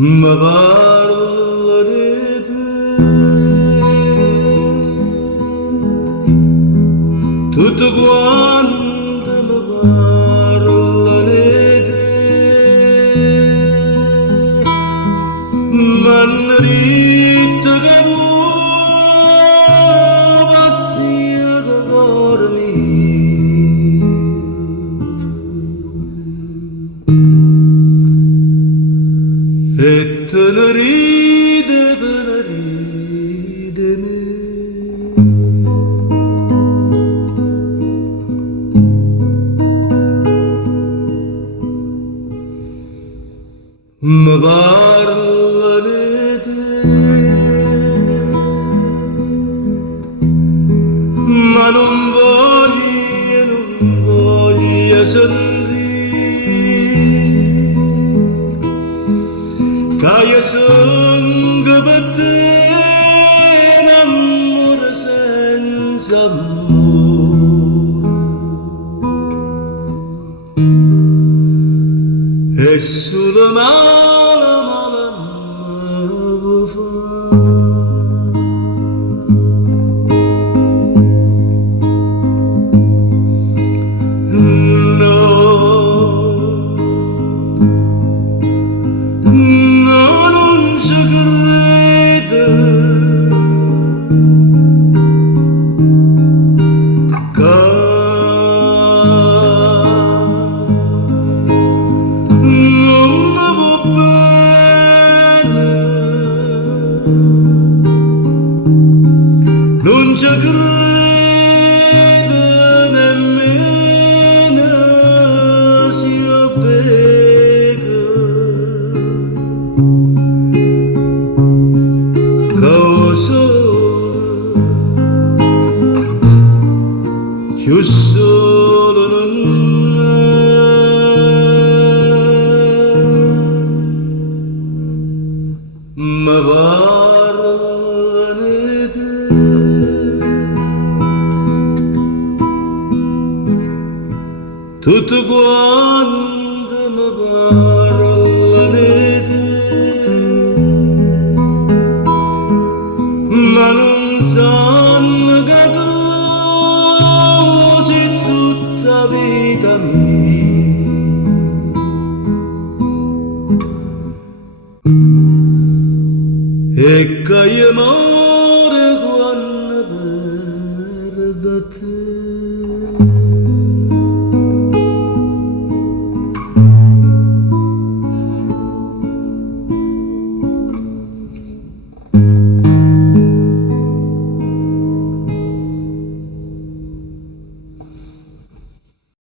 Ma parlerete tutto quanto mi parlerete, m'hanno detto che vuoi pazzia da cuore mio, e te ne ride me. Ma parlerete, ma non voglio sentire che io sono per te un amore senza amore, e solo male mi fa. Non ci credo che non mi va bene, non ci credo nemmeno sia vero. Io solo non ma parlerete tutto quanto mi parlerete, ma non sanno che tu sei tutta vita mia, e che io muore quando perdo te.